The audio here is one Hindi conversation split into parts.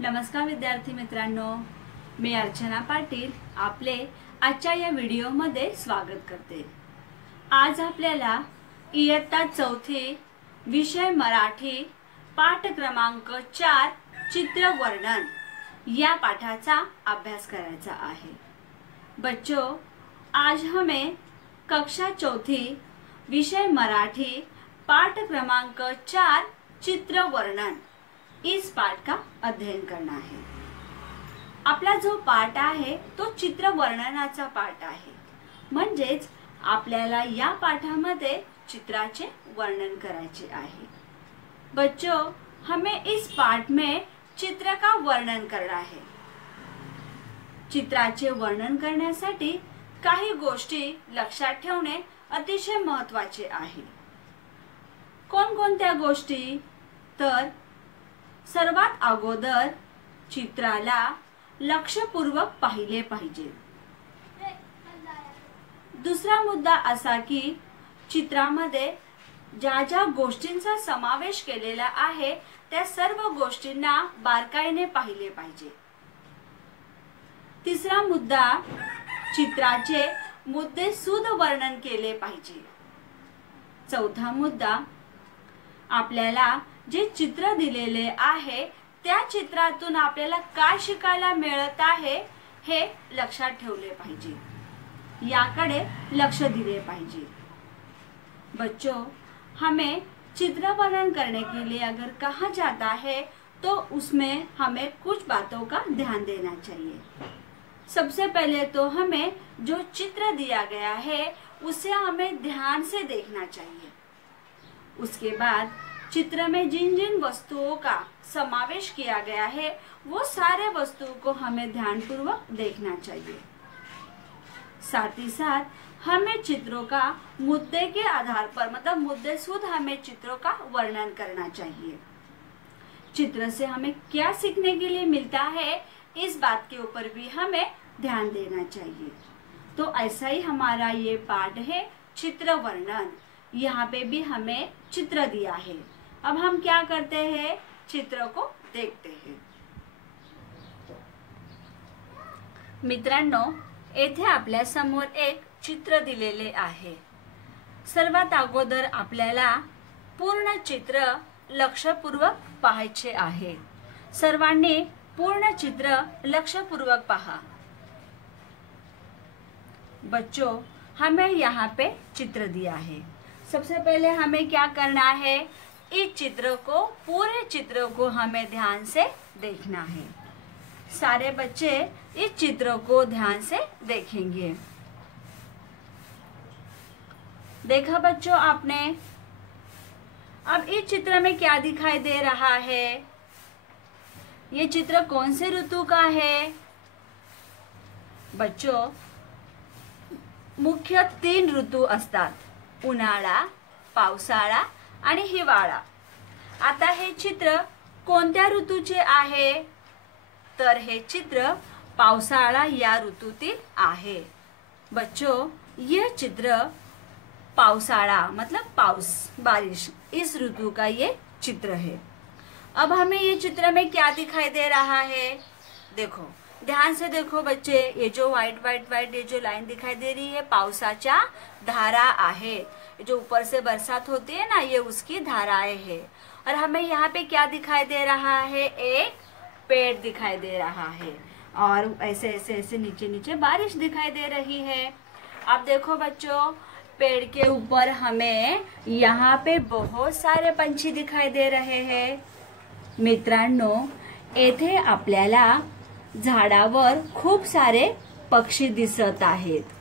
नमस्कार विद्यार्थी मित्रांनो, मी अर्चना पाटील आपले आजच्या या व्हिडिओमध्ये स्वागत करते। आज आपल्याला इयत्ता चौथी विषय मराठी पाठ क्रमांक 4 चित्र वर्णन या पाठाचा अभ्यास करायचा है। बच्चों, आज हमें कक्षा चौथी विषय मराठी पाठ क्रमांक 4 चित्र वर्णन इस पाठ का अध्ययन करना है। आपला जो पाठ आहे तो चित्र वर्णनाचा पाठ आहे, म्हणजेच आपल्याला या पाठामध्ये चित्राचे वर्णन करायचे आहे। बच्चों, हमें इस पाठ में चित्र का वर्णन करना है। चित्राचे वर्णन करण्यासाठी काही गोष्टी लक्षात ठेवणे अतिशय महत्त्वाचे आहे। कोणकोणत्या गोष्टी? तर सर्वात अगोदर चित्राला लक्षपूर्वक पाहिले पाहिजे। दुसरा मुद्दा असा की चित्रामध्ये ज्या ज्या गोष्टींचा समावेश केलेला आहे त्या सर्व गोष्टींना बारकाईने पाहिले पाहिजे। तिसरा मुद्दा, चित्राचे मुद्देसूद वर्णन केले पाहिजे। चौथा मुद्दा, आपल्याला जे चित्र दिलेले आहे त्या चित्रातून आपल्याला काय शिकायला मिळत आहे हे लक्षात ठेवले पाहिजे, याकडे लक्ष दिले पाहिजे। बच्चों, हमें चित्र वर्णन करने के लिए अगर कहा जाता है तो उसमें हमें कुछ बातों का ध्यान देना चाहिए। सबसे पहले तो हमें जो चित्र दिया गया है उसे हमें ध्यान से देखना चाहिए। उसके बाद चित्र में जिन जिन वस्तुओं का समावेश किया गया है वो सारे वस्तुओं को हमें ध्यानपूर्वक देखना चाहिए। साथ ही साथ हमें चित्रों का मुद्दे के आधार पर मतलब मुद्देसूद हमें चित्रों का वर्णन करना चाहिए। चित्र से हमें क्या सीखने के लिए मिलता है इस बात के ऊपर भी हमें ध्यान देना चाहिए। तो ऐसा ही हमारा ये पाठ है चित्र वर्णन। यहाँ पे भी हमें चित्र दिया है। अब हम क्या करते हैं, चित्र को देखते हैं। मित्रांनो, येथे आपल्या समोर एक चित्र दिलेले आहे। सर्वात अगोदर आपल्याला पूर्ण चित्र लक्षपूर्वक पाहायचे आहे। सर्वांनी पूर्ण चित्र लक्षपूर्वक पहा। बच्चों, हमें यहाँ पे चित्र दिया है। सबसे पहले हमें क्या करना है, इस चित्र को पूरे चित्र को हमें ध्यान से देखना है। सारे बच्चे इस चित्र को ध्यान से देखेंगे। देखा बच्चों आपने? अब इस चित्र में क्या दिखाई दे रहा है? ये चित्र कौन से ऋतु का है? बच्चों, मुख्य 3 ऋतू असतात, उन्हाळा, पावसाळा आणि हिवाळा। आता हे चित्र कोणत्या ऋतूचे आहे? तर हे चित्र पावसाळा या ऋतूतील आहे। बच्चों, ये चित्र पावसाळा मतलब पाउस, बारिश, इस ऋतु का ये चित्र है। अब हमें ये चित्र में क्या दिखाई दे रहा है? देखो, ध्यान से देखो बच्चे, ये जो व्हाइट ये जो लाइन दिखाई दे रही है पावसाच्या धारा आहे। जो ऊपर से बरसात होती है ना, ये उसकी धाराएं है। और हमें यहाँ पे क्या दिखाई दे रहा है? एक पेड़ दिखाई दे रहा है और ऐसे ऐसे ऐसे नीचे नीचे बारिश दिखाई दे रही है। अब देखो बच्चों, पेड़ के ऊपर हमें यहाँ पे बहुत सारे पंछी दिखाई दे रहे हैं। मित्रांनो, येथे आपल्याला झाडावर खूप सारे पक्षी दिसत आहेत।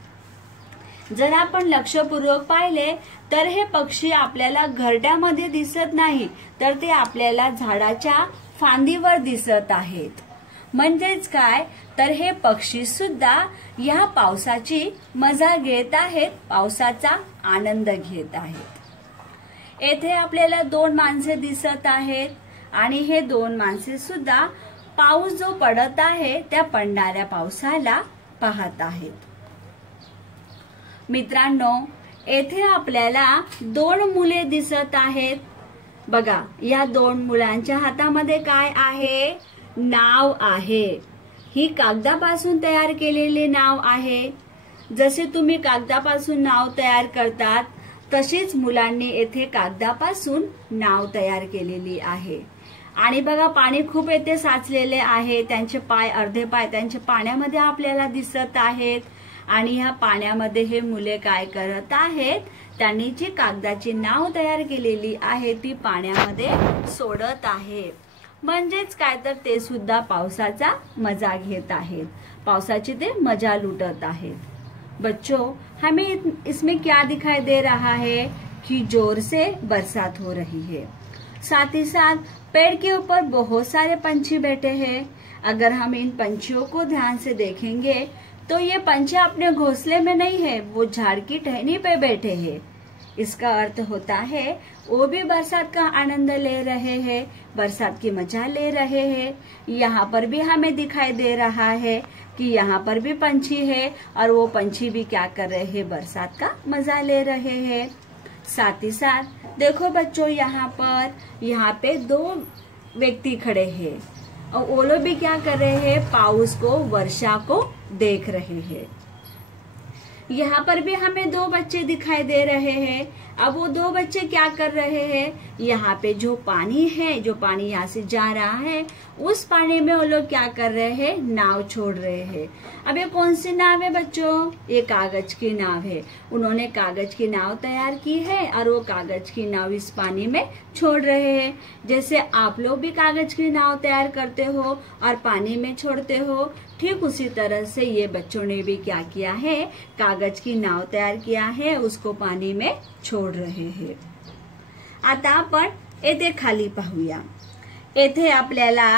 जर आपण लक्षपूर्वक पाहिले तर हे पक्षी आपल्याला घरट्यामध्ये दिसत नाही, तर ते आपल्याला झाडाच्या फांदीवर दिसत आहेत। म्हणजेच काय, तर हे पक्षी सुद्धा या पावसाची मजा घेत आहेत, पावसाचा आनंद घेत आहेत। येथे आपल्याला 2 माणसे दिसत आहेत आणि हे 2 माणसे सुद्धा पाऊस जो पडत आहे त्या पडणाऱ्या पावसाला पाहत आहेत। मित्रांनो, येथे आपल्याला 2 मुले दिसत आहेत। बघा, या 2 मुलांच्या हातामध्ये काय आहे? नाव आहे. ही कागदापासून तयार केलेले नाव आहे. जसे तुम्ही कागदापासून नाव तयार करतात तशीच मुलांनी येथे कागदापासून नाव तयार केलेली आहे. आणि बघा पाणी खूप येथे साचलेले आहे. त्यांचे पाय अर्धे पाय त्यांचे पाण्यामध्ये आपल्याला दिसत आहेत. आणि ह्या पाण्यामध्ये हे मुले काय करत आहेत, त्यांनी जी कागदाची नाव तयार केलेली आहे ती पाण्यामध्ये सोडत आहे. म्हणजेच काय तर ते सुद्धा पावसाचा मजा घेत आहेत. पावसाची ते मजा लुटत आहेत. बच्चों, हमें इसमें क्या दिखाई दे रहा है कि जोर से बरसात हो रही है. साथ ही साथ पेड़ के ऊपर बहुत सारे पंछी बैठे हैं. अगर हम इन पंछियों को ध्यान से देखेंगे तो ये पंछी अपने घोंसले में नहीं है, वो झाड़ की टहनी पे बैठे हैं. इसका अर्थ होता है वो भी बरसात का आनंद ले रहे हैं, बरसात की मजा ले रहे हैं. यहाँ पर भी हमें दिखाई दे रहा है कि यहाँ पर भी पंछी है और वो पंछी भी क्या कर रहे हैं, बरसात का मजा ले रहे हैं. साथ ही साथ देखो बच्चों, यहाँ पे 2 व्यक्ति खड़े हैं और वो लोग भी क्या कर रहे हैं, पाउस को, वर्षा को देख रहे हैं. यहाँ पर भी हमें 2 बच्चे दिखाई दे रहे हैं. अब वो 2 बच्चे क्या कर रहे हैं, यहाँ पे जो पानी है, जो पानी यहाँ से जा रहा है, उस पानी में वो लोग क्या कर रहे हैं, नाव छोड़ रहे हैं. अब ये कौन सी नाव है बच्चों, ये कागज की नाव है. उन्होंने कागज की नाव तैयार की है और वो कागज की नाव इस पानी में छोड़ रहे हैं. जैसे आप लोग भी कागज की नाव तैयार करते हो और पानी में छोड़ते हो, ठीक उसी तरह से ये बच्चों ने भी क्या किया है, कागज की नाव तयार किया है, उसको पाणी में छोड़ रहे हैं. आता आपण येथे खाली पाहूया. येथे आपल्याला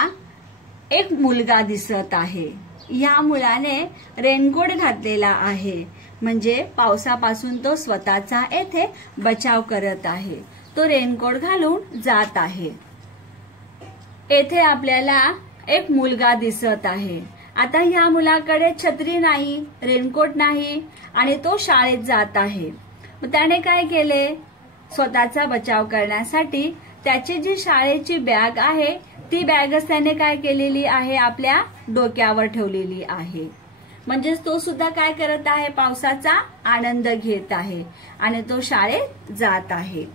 एक मुलगा दिसत आहे. या मुलाने रेनकोट घातलेला आहे, म्हणजे पावसापासून तो स्वतःचा येथे बचाव करत आहे. तो रेनकोट घालून जात आहे. येथे आपल्याला एक मुलगा दिसत आहे. आता ह्या मुलाकडे छत्री नाही, रेनकोट नाही आणि तो शाळेत जात आहे. मग त्याने काय केले, स्वतःचा बचाव करण्यासाठी त्याची जी शाळेची बॅग आहे ती बॅगच त्याने काय केलेली आहे, आपल्या डोक्यावर ठेवलेली आहे. म्हणजेच तो सुद्धा काय करत आहे, पावसाचा आनंद घेत आहे आणि तो शाळेत जात आहे.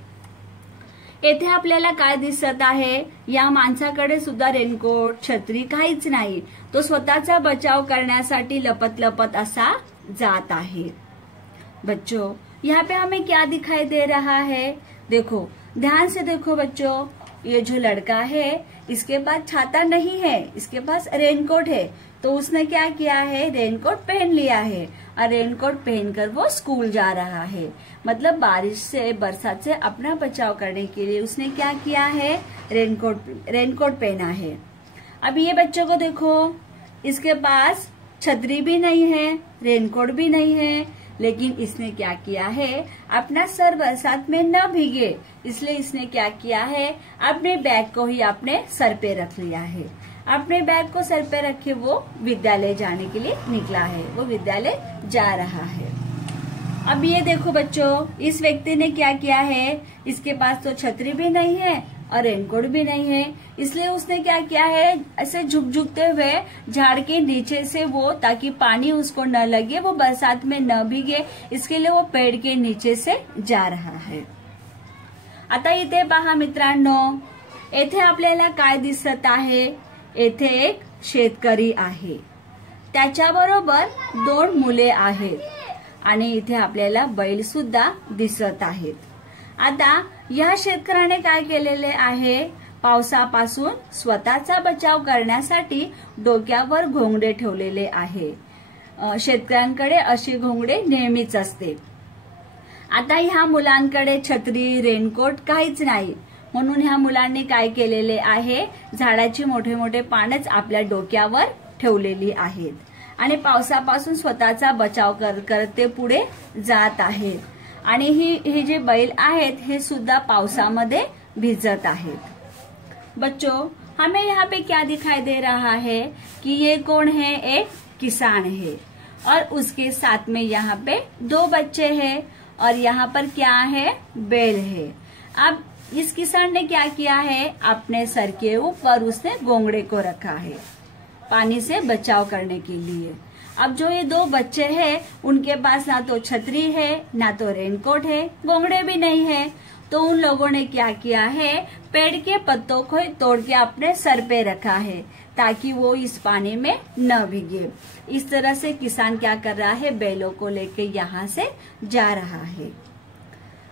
येथे आपल्याला काय दिसत आहे, या माणसाकडे सुद्धा रेनकोट, छत्री काहीच नाही. तो स्वतःचा बचाव करण्यासाठी लपत लपत असा जात आहे. बच्चों, यहाँ पे हमें क्या दिखाई दे रहा है, देखो ध्यान से देखो बच्चों. ये जो लड़का है इसके पास छाता नहीं है, इसके पास रेनकोट है. तो उसने क्या किया है, रेनकोट पहन लिया है और रेनकोट पहनकर वो स्कूल जा रहा है. मतलब बारिश से, बरसात से अपना बचाव करने के लिए उसने क्या किया है, रेनकोट पहना है. अब ये बच्चों को देखो, इसके पास छतरी भी नहीं है, रेनकोट भी नहीं है, लेकिन इसने क्या किया है, अपना सर बरसात में न भीगे इसलिए इसने क्या किया है, अपने बैग को ही अपने सर पे रख लिया है. अपने बैग को सर पे रखे वो विद्यालय जाने के लिए निकला है, वो विद्यालय जा रहा है. अब ये देखो बच्चों, इस व्यक्ति ने क्या किया है, इसके पास तो छतरी भी नहीं है और रेनकोट भी नहीं है, इसलिए उसने क्या किया है, ऐसे झुकझुकते हुए झाड़ के नीचे से वो, ताकि पानी उसको न लगे, वो बरसात में न भीगे, इसके लिए वो पेड़ के नीचे से जा रहा है. आता इथे पहा मित्रांनो, येथे आपल्याला काय दिसत आहे, येथे एक शेतकरी आहे, त्याच्याबरोबर 2 मुले आहेत आणि इथे आपल्याला बैल सुद्धा दिसत आहेत. आता या शेतकऱ्याने काय केलेले आहे, पावसापासून स्वतःचा बचाव करण्यासाठी डोक्यावर घोंगडे ठेवलेले आहे. शेतकऱ्यांकडे अशी घोंगडे नेहमीच असते. आता ह्या मुलांकडे छत्री, रेनकोट काहीच नाही, म्हणून ह्या मुलांनी काय केलेले आहे, झाडाची मोठे मोठे पानच आपल्या डोक्यावर ठेवलेली आहेत आणि पावसापासून स्वतःचा बचाव करत ते पुढे जात आहेत. आणि ही जे बैल आहेत हे सुद्धा पावसामध्ये भिजत आहेत. बच्चों, हमें यहाँ पे क्या दिखाई दे रहा है कि ये कौन है, एक किसान है और उसके साथ में यहाँ पे 2 बच्चे हैं और यहाँ पर क्या है, बैल है. अब इस किसान ने क्या किया है, अपने सर के ऊपर उसने घोंगड़े को रखा है पानी से बचाव करने के लिए। अब जो ये दो बच्चे हैं उनके पास ना तो छतरी है ना तो रेनकोट है, घोंगड़े भी नहीं है। तो उन लोगों ने क्या किया है, पेड़ के पत्तों को तोड़ के अपने सर पे रखा है ताकि वो इस पानी में न भीगे। इस तरह से किसान क्या कर रहा है, बैलों को लेके यहाँ से जा रहा है।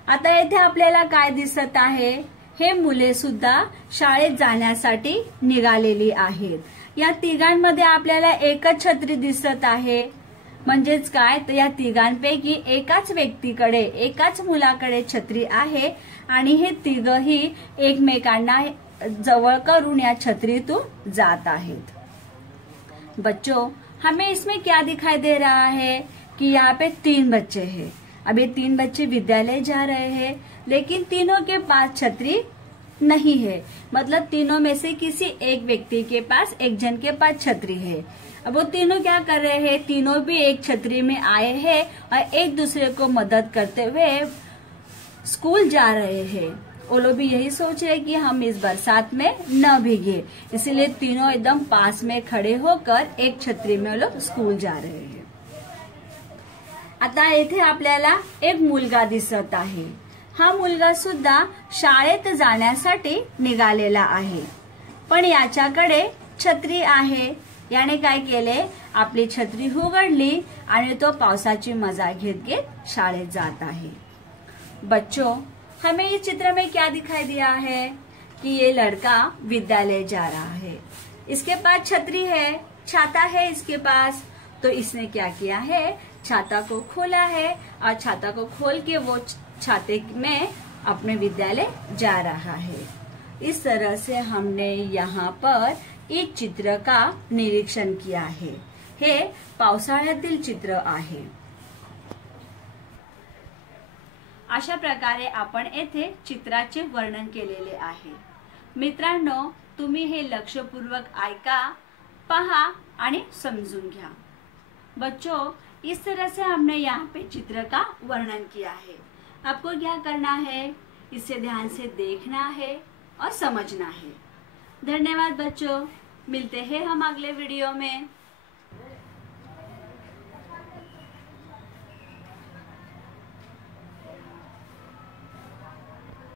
आता इथे आपल्याला काय दिसत आहे, हे मुले सुद्धा शाळेत जाण्यासाठी निघालेली आहेत। या तिघांमध्ये आपल्याला एकच छत्री दिसत आहे, म्हणजेच काय तर या तिघांपैकी एकाच व्यक्तीकडे एकाच मुलाकडे छत्री आहे आणि हे तिघही एकमेकांना जवळ करून या छत्रीतून जात आहेत। बच्चों, हमें इसमें क्या दिखाई दे रहा है कि यहाँ पे 3 बच्चे हैं। अब ये 3 बच्चे विद्यालय जा रहे हैं, लेकिन तीनों के पास छतरी नहीं है। मतलब तीनों में से किसी एक व्यक्ति के पास, एक जन के पास छतरी है। अब वो तीनों क्या कर रहे हैं, तीनों भी एक छतरी में आए हैं और एक दूसरे को मदद करते हुए स्कूल जा रहे हैं। वो लोग भी यही सोच रहे कि हम इस बरसात में न भीगे, इसीलिए तीनों एकदम पास में खड़े होकर एक छतरी में वो लोग स्कूल जा रहे हैं। आता इथे आपल्याला एक मुलगा दिसत आहे। हा मुलगा सुद्धा शाळेत जाण्यासाठी निघालेला आहे, पण याच्याकडे छत्री आहे। याने काय केले, आपली छत्री उघडली आणि तो पावसाची मजा घेत घेत शाळेत जात आहे। बच्चों, हमें इस चित्र में क्या दिखाई दिया है कि ये लड़का विद्यालय जा रहा है। इसके पास छतरी है, छाता है इसके पास। तो इसने क्या किया है, छाता को खोला है और छाता को खोल के वो छाते में अपने विद्यालय जा रहा है। इस तरह से हमने यहाँ पर इस चित्र का निरीक्षण किया है। हे पावसाळ्यातील चित्र आहे। अशा प्रकारे आपण येथे चित्राचे वर्णन केलेले आहे। मित्रांनो, तुम्ही हे लक्षपूर्वक ऐका, पहा आणि समजून घ्या। बच्चों, इस तरह से हमने यहाँ पे चित्र का वर्णन किया है। आपको क्या करना है, इसे ध्यान से देखना है और समझना है। धन्यवाद बच्चों, मिलते हैं हम अगले वीडियो में।